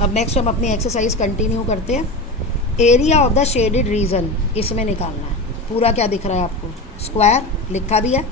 अब नेक्स्ट हम अपनी एक्सरसाइज कंटिन्यू करते हैं। Area of the shaded reason इसमें निकालना है। पूरा क्या दिख रहा है आपको? स्क्वायर लिखा भी है,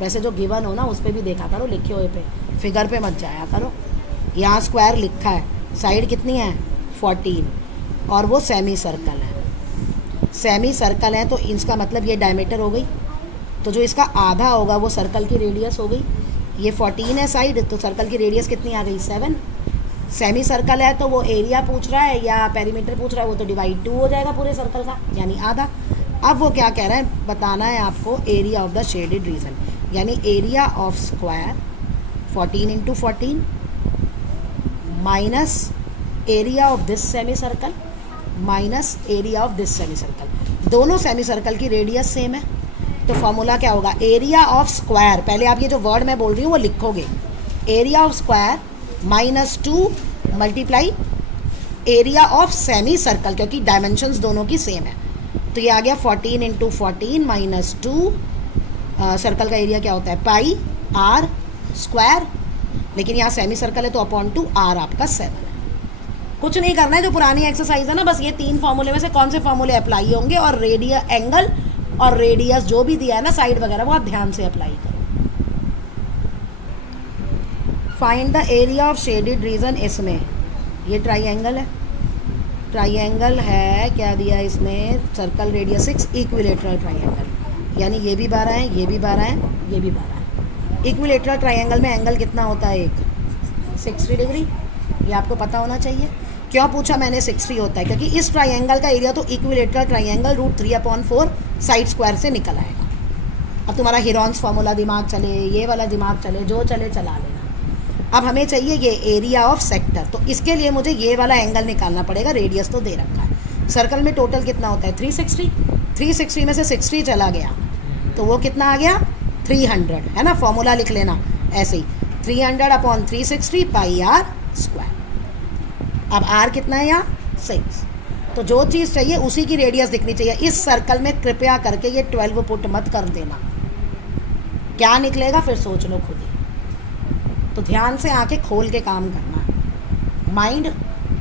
वैसे जो गिवन हो ना उस पर भी देखा करो, लिखे हुए पे, फिगर पे मत जाया करो। यहाँ स्क्वायर लिखा है, साइड कितनी है? 14, और वो सेमी सर्कल है। सेमी सर्कल है तो इसका मतलब ये डायमीटर हो गई, तो जो इसका आधा होगा वो सर्कल की रेडियस हो गई। ये 14 है साइड, तो सर्कल की रेडियस कितनी आ गई? 7। सेमी सर्कल है तो वो एरिया पूछ रहा है या पेरीमीटर पूछ रहा है, वो तो डिवाइड 2 हो जाएगा पूरे सर्कल का, यानी आधा। अब वो क्या कह रहा है, बताना है आपको area of the shaded region, यानी area of square 14 into 14 minus area of this semi circle minus area of this semi circle. दोनों सेमी सर्कल की रेडियस सेम है, तो फॉर्मूला क्या होगा? एरिया ऑफ स्क्वायर, पहले आप ये जो वर्ड मैं बोल रही हूँ वो लिखोगे, area of square -2 multiply area of semi circle, क्योंकि डायमेंशंस दोनों की सेम है। तो ये आ गया 14 इंटू 14 माइनस 2, सर्कल का एरिया क्या होता है? पाई आर स्क्वायर, लेकिन यहाँ सेमी सर्कल है तो अपॉन 2 आर आपका 7 है। कुछ नहीं करना है, जो पुरानी एक्सरसाइज है ना, बस ये 3 फॉर्मूले में से कौन से फॉर्मूले अप्लाई होंगे, और रेडियस एंगल और रेडियस जो भी दिया है ना साइड वगैरह, वो आप ध्यान से अप्लाई करो। Find the area of shaded reason, इसमें ये ट्राइंगल है, ट्राइंगल है, क्या दिया है इसने? सर्कल रेडियस 6, इक्विलेटरल ट्राइंगल, यानी ये भी 12 है, ये भी 12 है, ये भी 12 है। इक्विलेटरल ट्राइंगल में एंगल कितना होता है? एक 60 डिग्री, ये आपको पता होना चाहिए। क्यों पूछा मैंने 60 होता है? क्योंकि इस ट्राइंगल का एरिया तो इक्विलेटरल ट्राइंगल √3/4 साइड स्क्वायर से निकल आएगा। अब तुम्हारा हिरॉन्स फार्मूला दिमाग चले, ये वाला दिमाग चले, जो चले चला लेना। अब हमें चाहिए ये एरिया ऑफ सेक्टर, तो इसके लिए मुझे ये वाला एंगल निकालना पड़ेगा। रेडियस तो दे रखा है। सर्कल में टोटल कितना होता है? 360। 360 में से 60 चला गया तो वो कितना आ गया? 300, है ना? फॉर्मूला लिख लेना ऐसे ही, 300/360 पाई आर स्क्वायर। अब आर कितना है यहाँ? 6। तो जो चीज़ चाहिए उसी की रेडियस दिखनी चाहिए। इस सर्कल में कृपया करके ये 12 पुट मत कर देना, क्या निकलेगा फिर सोच लो खुद ही। तो ध्यान से आंखें खोल के काम करना है। माइंड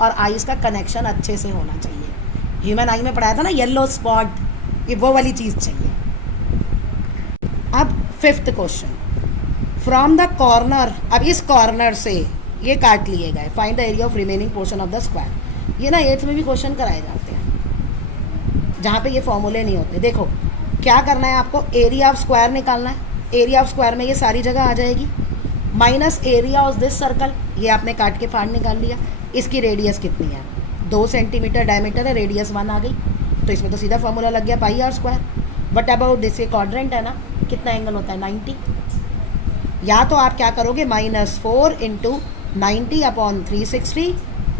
और आईज का कनेक्शन अच्छे से होना चाहिए। ह्यूमन आई में पढ़ाया था ना, येलो स्पॉट, ये वो वाली चीज़ चाहिए। अब 5th question, from the corner, अब इस कॉर्नर से ये काट लिए गए, find the area of remaining portion of the square. ये ना 8th में भी क्वेश्चन कराए जाते हैं जहाँ पे ये फॉर्मूले नहीं होते। देखो क्या करना है आपको, एरिया ऑफ स्क्वायर निकालना है। एरिया ऑफ स्क्वायर में ये सारी जगह आ जाएगी, minus area of this circle, ये आपने काट के फाड़ निकाल लिया। इसकी रेडियस कितनी है? 2 सेंटीमीटर डायमीटर है, रेडियस 1 आ गई, तो इसमें तो सीधा फॉर्मूला लग गया pi r square. But about this, ये क्वाड्रेंट है ना, कितना एंगल होता है? 90। या तो आप क्या करोगे, -4 इंटू 90/360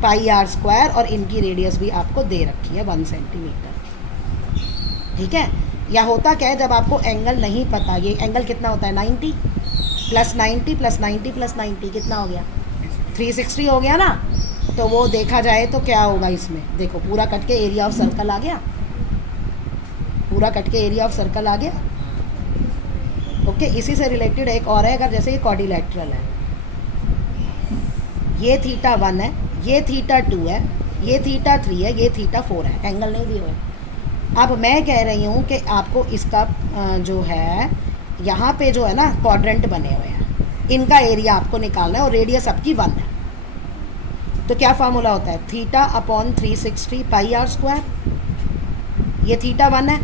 पाई आर स्क्वायर, और इनकी रेडियस भी आपको दे रखी है 1 सेंटीमीटर, ठीक है। या होता क्या है, जब आपको एंगल नहीं पता, ये एंगल कितना होता है? 90 + 90 + 90 + 90 कितना हो गया? 360 हो गया ना। तो वो देखा जाए तो क्या होगा इसमें, देखो पूरा कट के एरिया ऑफ सर्कल आ गया, पूरा कट के एरिया ऑफ सर्कल आ गया। ओके, इसी से रिलेटेड एक और है, अगर जैसे ये क्वाड्रिलेटरल है, ये θ1 है, ये θ2 है, ये θ3 है, ये θ4 है, एंगल नहीं दिए हुए। अब मैं कह रही हूँ कि आपको इसका जो है यहाँ पे जो है ना क्वाड्रेंट बने हुए हैं, इनका एरिया आपको निकालना है, और रेडियस आपकी 1 है। तो क्या फार्मूला होता है? θ/360 पाई आर स्क्वायर, ये θ1 है,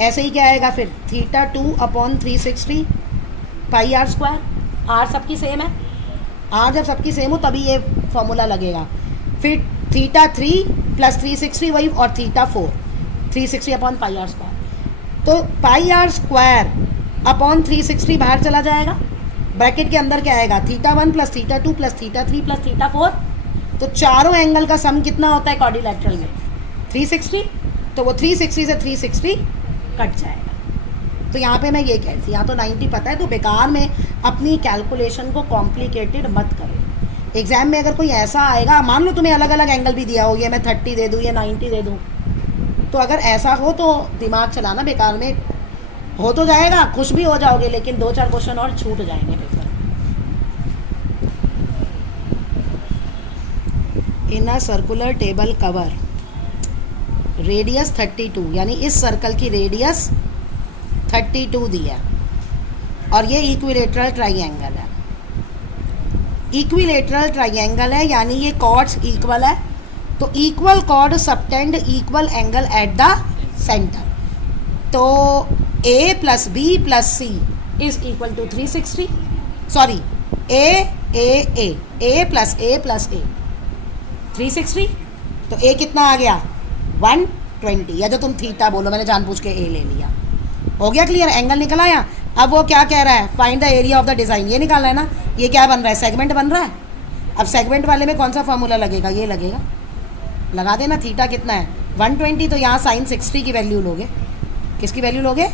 ऐसे ही क्या आएगा फिर? θ2/360 पाई आर स्क्वायर। आर सबकी सेम है, आर जब सबकी सेम हो तभी ये फॉर्मूला लगेगा। फिर θ3 + 360 वही, और θ4 360/पाई आर स्क्वायर। तो पाई आर स्क्वायर अपॉन 360 बाहर चला जाएगा, ब्रैकेट के अंदर क्या आएगा? θ1 + θ2 + θ3 + θ4। तो चारों एंगल का सम कितना होता है क्वाड्रिलेटरल में? 360। तो वो 360 से 360 कट जाएगा। तो यहाँ पे मैं ये कहती हूँ, यहाँ तो 90 पता है, तो बेकार में अपनी कैलकुलेशन को कॉम्प्लिकेटेड मत करो। एग्जाम में अगर कोई ऐसा आएगा, मान लो तुम्हें अलग अलग एंगल भी दिया हो, ये मैं 30 दे दूँ, ये 90 दे दूँ, तो अगर ऐसा हो तो दिमाग चलाना बेकार में, हो तो जाएगा, खुश भी हो जाओगे, लेकिन 2-4 क्वेश्चन और छूट जाएंगे paper. In a circular table cover radius 32, यानी इस सर्कल की रेडियस 32 दी है और ये इक्विलेटरल ट्राइंगल है। इक्विलेटरल ट्राइंगल है यानी ये कॉर्ड्स इक्वल है, तो equal chord subtend equal angle at the centre. तो A plus B plus C is equal to 360, sorry A plus A 360, तो ए कितना आ गया 120, या जो तुम थीटा बोलो, मैंने जानबूझ के ए ले लिया। हो गया क्लियर, एंगल निकल आया। अब वो क्या कह रहा है, find the area of the design, ये निकालना है ना। ये क्या बन रहा है, सेगमेंट बन रहा है। अब सेगमेंट वाले में कौन सा फार्मूला लगेगा, ये लगेगा, लगा देना। थीटा कितना है 120, तो यहाँ साइन 60 की वैल्यू लोगे। किसकी वैल्यू लोगे,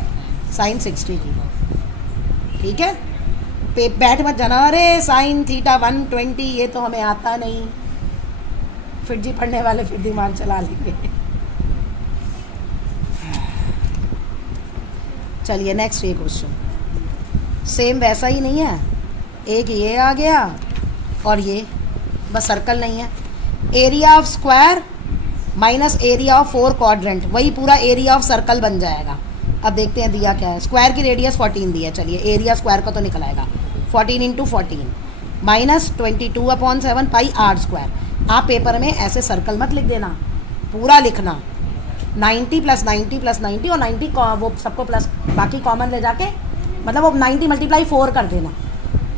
साइन 60 की। ठीक है, बैठ मत जाना, अरे साइन थीटा 120 ये तो हमें आता नहीं। फिर जी पढ़ने वाले फिर दिमाग चला लेंगे। चलिए नेक्स्ट ये क्वेश्चन सेम वैसा ही नहीं है, एक ये आ गया और ये बस सर्कल नहीं है। Area of square minus area of 4 quadrant, वही पूरा एरिया ऑफ सर्कल बन जाएगा। अब देखते हैं दिया क्या है। स्क्वायर की रेडियस 14 दी है, चलिए एरिया स्क्वायर का तो निकल आएगा 14 into 14 minus 22/7 pi r square. आप पेपर में ऐसे सर्कल मत लिख देना, पूरा लिखना 90 प्लस 90 प्लस 90 और 90 वो सबको प्लस बाकी कॉमन ले जाके, मतलब वो 90 मल्टीप्लाई 4 कर देना,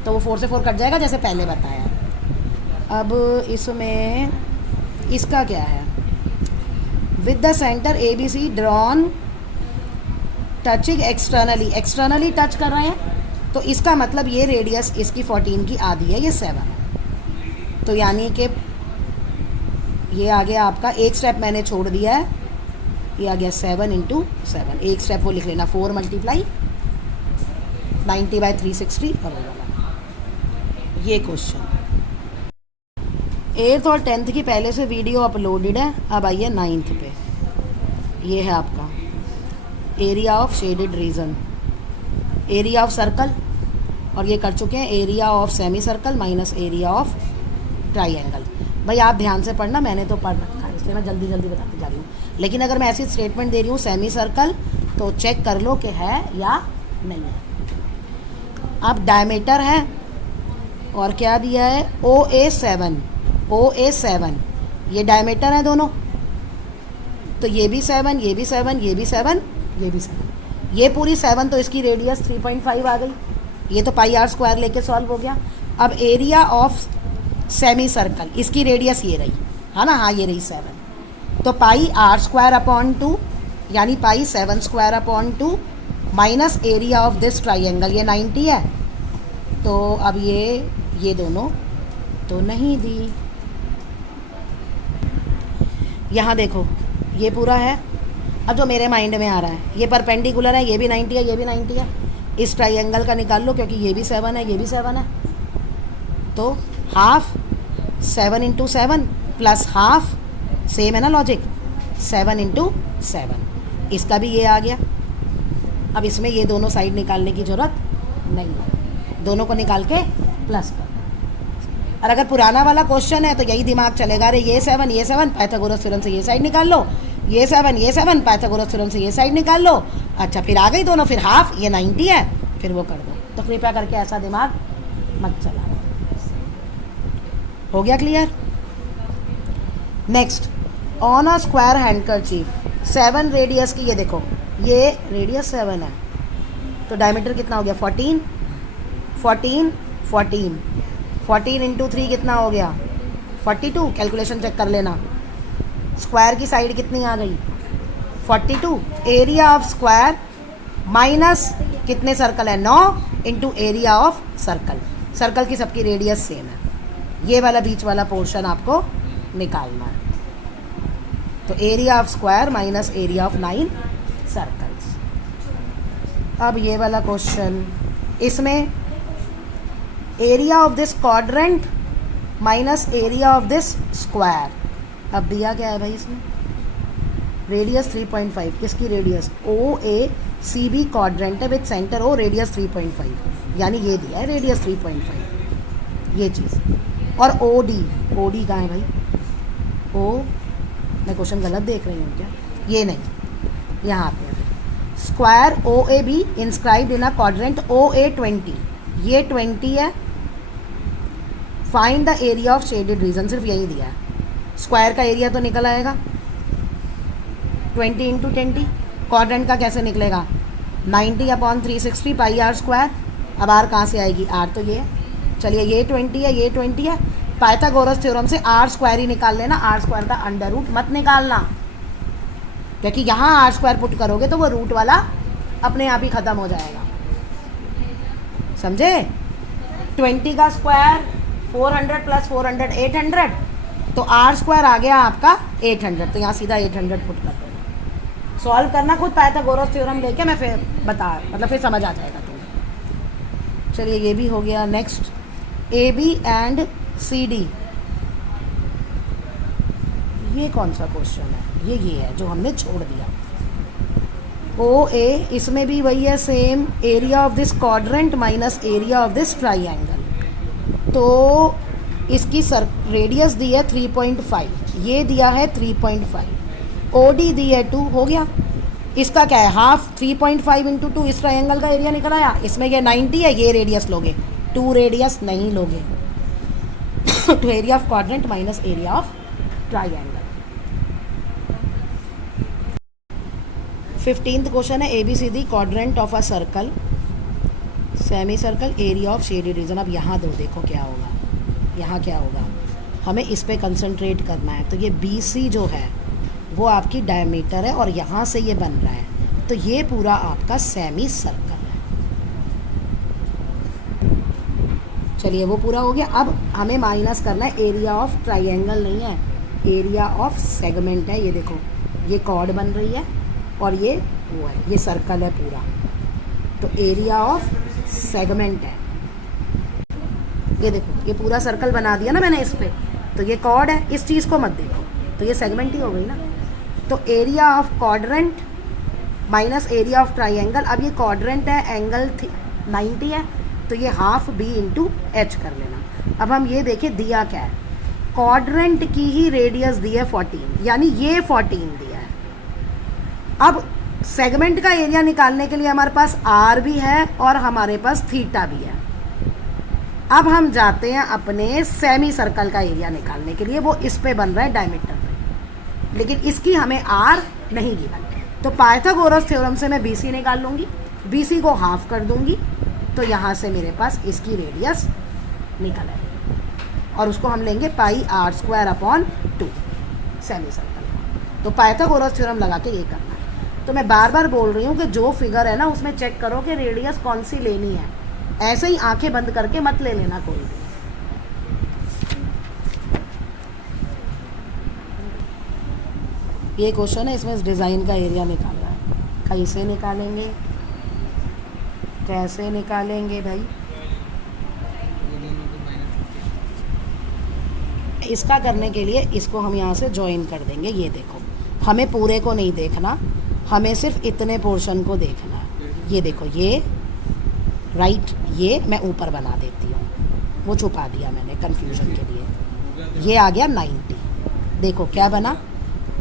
तो वो 4 से 4 कट जाएगा जैसे पहले बताया। अब इसमें इसका क्या है, with the centre A B C drawn touching externally touch कर रहे हैं, तो इसका मतलब ये रेडियस इसकी 14 की आधी है, ये 7 है। तो यानी कि ये आ गया आपका, एक स्टेप मैंने छोड़ दिया है, ये आ गया 7 इंटू 7। एक स्टेप वो लिख लेना 4 मल्टीप्लाई 90/360 और वो वाला। ये क्वेश्चन 8th और 10th की पहले से वीडियो अपलोडेड है। अब आइए 9th पे। ये है आपका area of shaded reason, area of circle, और ये कर चुके हैं area of semi circle minus area of triangle. भाई आप ध्यान से पढ़ना, मैंने तो पढ़ रखा है इसलिए मैं जल्दी जल्दी बताती जा रही हूँ, लेकिन अगर मैं ऐसी स्टेटमेंट दे रही हूँ सेमी सर्कल तो चेक कर लो कि है या नहीं है। अब डायमीटर है और क्या दिया है OA7, ये डायमीटर है दोनों, तो ये भी 7, ये भी 7, ये भी 7, ये भी 7, ये पूरी 7, तो इसकी रेडियस 3.5 आ गई। ये तो पाई आर स्क्वायर लेके सॉल्व हो गया। अब एरिया ऑफ सेमी सर्कल, इसकी रेडियस ये रही है ना, हाँ ये रही 7, तो पाई आर स्क्वायर अपॉन 2 यानी पाई 7 square upon 2 minus area of this triangle, ये 90 है, तो अब ये दोनों तो नहीं दी। यहाँ देखो ये पूरा है। अब जो मेरे माइंड में आ रहा है, ये परपेंडिकुलर है, ये भी 90 है, ये भी 90 है, इस ट्राइंगल का निकाल लो क्योंकि ये भी 7 है, ये भी 7 है, तो half 7 into 7 plus half, same है ना लॉजिक, 7 इंटू 7, इसका भी ये आ गया। अब इसमें ये दोनों साइड निकालने की ज़रूरत नहीं है, दोनों को निकाल के प्लस कर। और अगर पुराना वाला क्वेश्चन है तो यही दिमाग चलेगा, अरे ये 7 पाइथागोरस थ्योरम से ये साइड निकाल लो, ये 7 पाइथागोरस थ्योरम से ये साइड निकाल लो। अच्छा फिर आ गई दोनों, फिर हाफ, ये 90 है, फिर वो कर दो। तो कृपया करके ऐसा दिमाग मत चलाना। हो गया clear. Next, on a square handkerchief 7 radius की, ये देखो ये रेडियस 7 है, तो डायमीटर कितना हो गया 14 इंटू 3 कितना हो गया 42, कैलकुलेशन चेक कर लेना। स्क्वायर की साइड कितनी आ गई 42, एरिया ऑफ स्क्वायर माइनस कितने सर्कल है 9 into area of circle, circle की सबकी रेडियस सेम है, ये वाला बीच वाला पोर्शन आपको निकालना है। तो area of square minus area of 9 circles. अब ये वाला क्वेश्चन, इसमें area of this quadrant minus area of this square. अब दिया क्या है भाई इसमें, रेडियस 3.5, किसकी रेडियस OACB क्वाड्रेंट है विद सेंटर O, रेडियस 3.5, यानी ये दिया है रेडियस 3.5 ये चीज़। और OD कहाँ है भाई, ओ, मैं क्वेश्चन गलत देख रही हूँ क्या? ये नहीं, यहाँ पे square O A B inscribed in a quadrant O A 20, ये 20 है। Find the area of shaded region, सिर्फ यही दिया है। स्क्वायर का एरिया तो निकल आएगा 20 इंटू 20, क्वाड्रेंट का कैसे निकलेगा 90/360 पाई आर स्क्वायर। अब आर कहाँ से आएगी, आर तो ये है। चलिए ये 20 है, ये 20 है। पाइथागोरस थ्योरम से आर स्क्वायर ही निकाल लेना, आर स्क्वायर का अंडर रूट मत निकालना, क्योंकि यहाँ आर स्क्वायर पुट करोगे तो वो रूट वाला अपने आप ही ख़त्म हो जाएगा, समझे? 20 का स्क्वायर 400 + 400 800, तो आर स्क्वायर आ गया आपका 800, तो यहाँ सीधा 800 पुट कर देना। सॉल्व करना खुद पाइथागोरस थ्योरम लेके, मैं फिर फिर समझ आ जाएगा तुम्हें। चलिए ये भी हो गया। Next A B and C D, ये कौन सा क्वेश्चन है? ये है जो हमने छोड़ दिया। ओ ए, इसमें भी वही है same, area of this quadrant minus area of this triangle. तो इसकी रेडियस दी है 3.5, ये दिया है 3.5, ओ डी दी है 2, हो गया। इसका क्या है हाफ, 3.5 इंटू 2 इस ट्राइंगल का एरिया निकल आया। इसमें ये 90 है, ये रेडियस लोगे, 2 रेडियस नहीं लोगे। तो area of quadrant minus area of triangle. 15th question है A B C D quadrant of a circle, semicircle, area of shaded region. अब यहाँ दो, देखो क्या होगा, यहाँ क्या होगा, हमें इस पे कंसंट्रेट करना है। तो ये बी सी जो है वो आपकी डायमीटर है और यहाँ से ये बन रहा है, तो ये पूरा आपका सेमी सर्कल है। चलिए वो पूरा हो गया। अब हमें माइनस करना है एरिया ऑफ ट्राइंगल, नहीं है, एरिया ऑफ सेगमेंट है। ये देखो ये कॉर्ड बन रही है और ये वो है, ये सर्कल है पूरा, तो एरिया ऑफ सेगमेंट है। ये देखो ये पूरा सर्कल बना दिया ना मैंने इस पे, तो ये कॉर्ड है, इस चीज़ को मत देखो, तो ये सेगमेंट ही हो गई ना। तो area of quadrant minus area of triangle. अब ये क्वाड्रेंट है, एंगल 90 है, तो ये हाफ बी इंटू एच कर लेना। अब हम ये देखें दिया क्या है, क्वाड्रेंट की ही रेडियस दी है 14, यानी ये 14 दिया है। अब सेगमेंट का एरिया निकालने के लिए हमारे पास आर भी है और हमारे पास थीटा भी है। अब हम जाते हैं अपने सेमी सर्कल का एरिया निकालने के लिए, वो इस पे बन रहा है डायमीटर पे, लेकिन इसकी हमें आर नहीं गिवन। तो पाइथागोरस थ्योरम से मैं बी सी निकाल लूँगी, बी सी को हाफ कर दूँगी, तो यहाँ से मेरे पास इसकी रेडियस निकल आएगी और उसको हम लेंगे pi r square upon 2 semicircle. तो पाइथागोरस थ्योरम लगा के ये करना है। तो मैं बार बार बोल रही हूँ कि जो फिगर है ना उसमें चेक करो कि रेडियस कौन सी लेनी है, ऐसे ही आंखें बंद करके मत ले लेना कोई भी। ये क्वेश्चन है, इसमें डिज़ाइन का एरिया निकालना है। कैसे निकालेंगे, कैसे निकालेंगे भाई? इसका करने के लिए इसको हम यहाँ से ज्वाइन कर देंगे। ये देखो हमें पूरे को नहीं देखना, हमें सिर्फ इतने पोर्शन को देखना है। ये देखो ये राइट, ये मैं ऊपर बना देती हूँ, वो छुपा दिया मैंने कंफ्यूजन के लिए। ये आ गया 90, देखो क्या बना,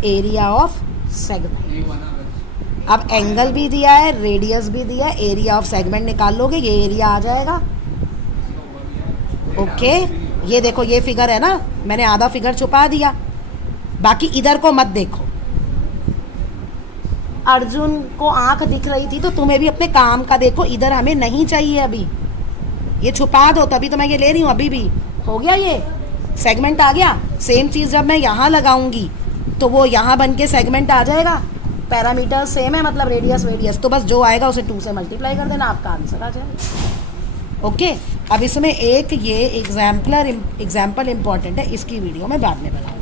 एरिया ऑफ सेगमेंट। अब एंगल भी दिया है, रेडियस भी दिया है, एरिया ऑफ सेगमेंट निकाल लोगे, ये एरिया आ जाएगा। ओके, ये देखो ये फिगर है ना, मैंने आधा फिगर छुपा दिया, बाकी इधर को मत देखो। अर्जुन को आंख दिख रही थी तो तुम्हें भी अपने काम का देखो, इधर हमें नहीं चाहिए अभी, ये छुपा दो, तभी तो मैं ये ले रही हूँ। अभी भी हो गया, ये सेगमेंट आ गया। सेम चीज़ जब मैं यहाँ लगाऊंगी तो वो यहाँ बन के सेगमेंट आ जाएगा। पैरामीटर सेम है, मतलब रेडियस, तो बस जो आएगा उसे 2 से मल्टीप्लाई कर देना, आपका आंसर आ जाएगा। ओके, अब इसमें एक ये एग्जाम्पल इम्पॉर्टेंट है, इसकी वीडियो मैं बाद में बनाऊँगी।